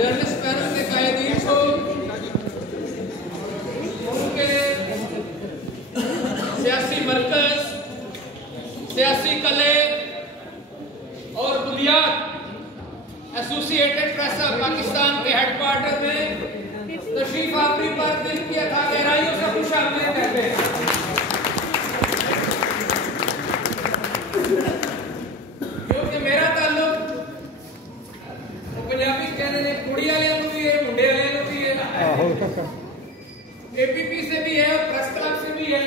Journalist panel के कायदीन को उनके सियासी मरकज, सियासी कले और बुनियाद एसोसिएटेड प्रेस ऑफ पाकिस्तान के हेडक्वार्टर में तशरीफ आवरी पर दिल की अथाह गहराइयों से खुशामदीद कहते हैं। क्योंकि मेरा ताल्लुक पंजाबी कहने ने कुड़ी वाले भी है, मुंडे वाले भी है, एपीपी से भी है और प्रेस क्लब से भी है,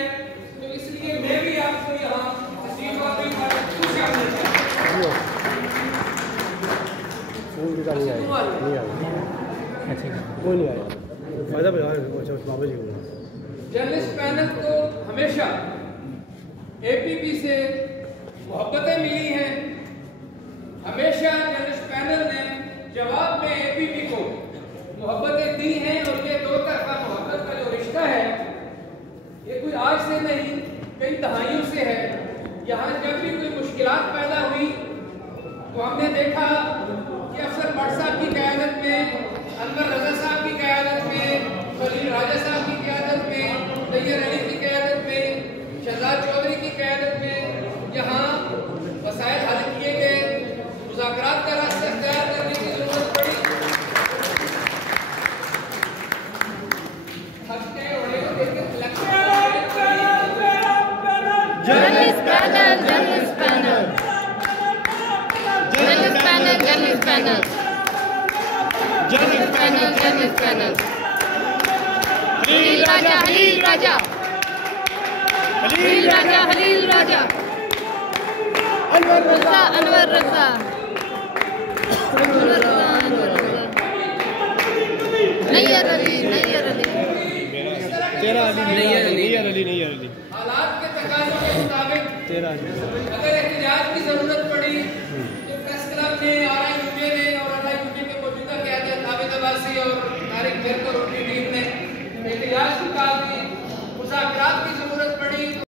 तो इसलिए मैं भी आपको यहाँ तशरीफ आवरी पर खुशामदीद कहता हूँ। जर्नलिस्ट पैनल को हमेशा एपीपी से मोहब्बतें मिली हैं। हमेशा जर्नलिस्ट पैनल ने जवाब में एपीपी को मोहब्बतें दी हैं और ये दो तरफा मोहब्बत का जो रिश्ता है ये कोई आज से नहीं, कई दहाइयों से है। यहाँ जब भी कोई मुश्किलात पैदा हुई तो हमने देखा कि अफसर भट्ट साहब की क़यादत में, अनवर रज़ा साहब की क़यादत में, खलील राजा साहब की क़यादत में, तैयब अली की क़यादत में, शहजाद चौधरी की क़यादत में यहाँ मसाइल हल किए गए, मुज़ाकरात का रास्ता इख्तियार करने की ज़रूरत पड़ी। Journalist panel, journalist panel, journalist panel, journalist panel, journalist panel, journalist panel. Halil Raja, Halil Raja, Halil Raja, Halil Raja, Anwar Raza, Anwar Raza, Anwar Raza, Anwar Raza, Nayyar Ali, Nayyar Ali, तेरा अली, नैयर अली, नैयर अली, नैयर अली। हालात के तकाज़ों के मुताबिक तेरा अली अगर एहतिजाज की जरूरत पड़ी तो प्रेस क्लब ने, आरआईयूजे ने और आरआईयूजे के मौजूदा क़यादत आबिद अब्बासी और तारिक ज़रफ़र और उनकी टीम ने एहतिजाज की कॉल दी, मुज़ाकरात की